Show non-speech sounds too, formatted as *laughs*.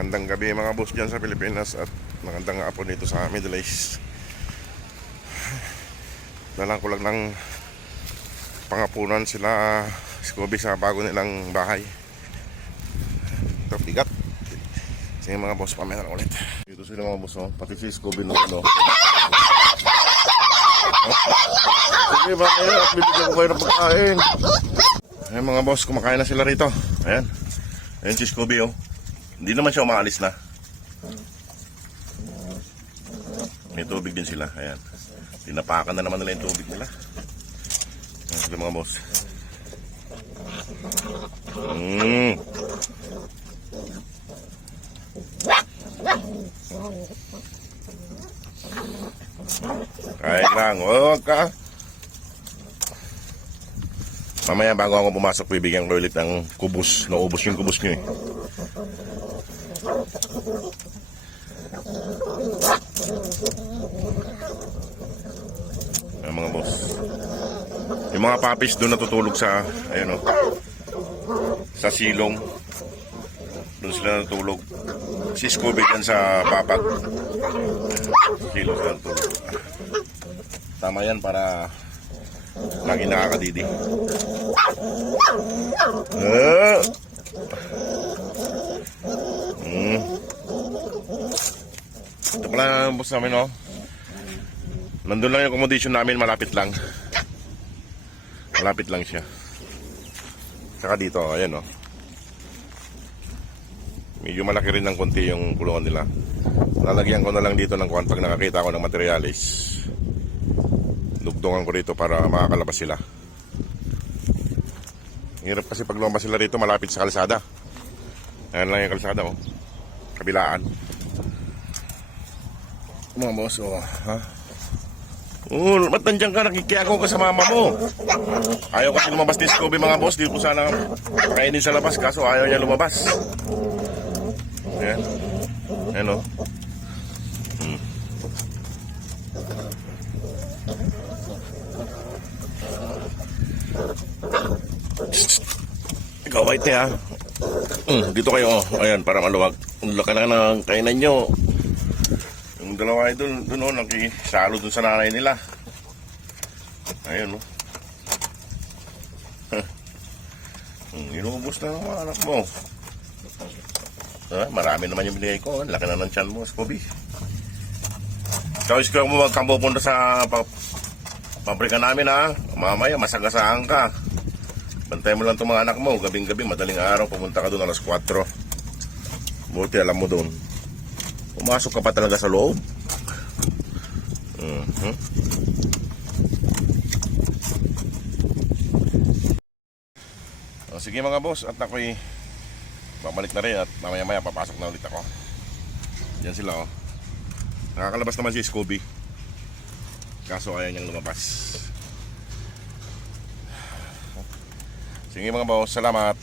Magandang gabi mga boss dyan sa Pilipinas at magandang hapon dito sa Middle East. Dalang ko lang ng pangapunan sila Scooby sa bago nilang bahay. Ito bigat. Sige mga boss, pamaya na ulit. Dito sila mga boss, oh. pati si Scooby na ano. Sige mamaya at bibigyan ko kayo ng pagkain. Ayan mga boss, kumakain na sila rito. Ayan. Ayan si Scooby oh. Hindi naman siya umaalis na. May tubig din sila. Ayan. Tinapakan na naman nila yung tubig nila. Ayan mga boss. Mm. Kain lang. Huwag ka. Mamaya bago ako pumasok, bibigyan ko ulit ng kubus. Naubos yung kubus nyo eh. Ayan mga boss. Yung mga papis doon natutulog sa, ayan o, sa silong. Doon sila natutulog. Si Scooby dyan sa papag. Silong sila natutulog. Tama yan para lagi nakakadidi. Ah! Ito pala ang boss namin, no? Nandun lang yung accommodation namin, malapit lang. Malapit lang siya. Saka dito, ayan, no? Medyo malaki rin ng konti yung kulungan nila. Lalagyan ko na lang dito ng kuwan pag nakakita ko ng materialis. Dugtungan ko rito para makakalabas sila. Hirap kasi pag lumabas sila rito malapit sa kalsada. Ayan lang yung kalsada, oh. Kabilaan. Mga boss, oh. Ha? Oh, ba't nandiyan ka? Nakikiagaw ka sa mama mo. Ayaw kasi lumabas ni Scooby mga boss. Di ko sana kainin sa labas kaso ayaw niya lumabas. Ayan. Ayan oh. Hmm. Ikaw, white ha. Mm, dito kayo, oh. ayan, para maluwag. Laki na ng kainan nyo. Dalawa ay doon, oh, nakisalo doon sa nanay nila. Ayun, oh. *laughs* Hmm, inubos na ng anak mo. Ah, marami naman yung binigay ko. Ang Laki na ng tiyan mo, Scooby. Ikaw, Scooby, mo kang pupunta sa pa pabrika namin, ha? Mamaya, masagasaan ka. Bantay mo lang itong mga anak mo. Gabing-gabi, madaling araw, pumunta ka doon alas 4. Buti alam mo doon. Pumasok ka pa talaga sa loob. Mhm. O, sige mga boss, at ako'y babalik na rin at mamaya-maya papasok na ulit ako. Yan sila oh. Nakakalabas naman si Scooby. Kaso ayaw niyang lumabas. Sige mga boss, salamat.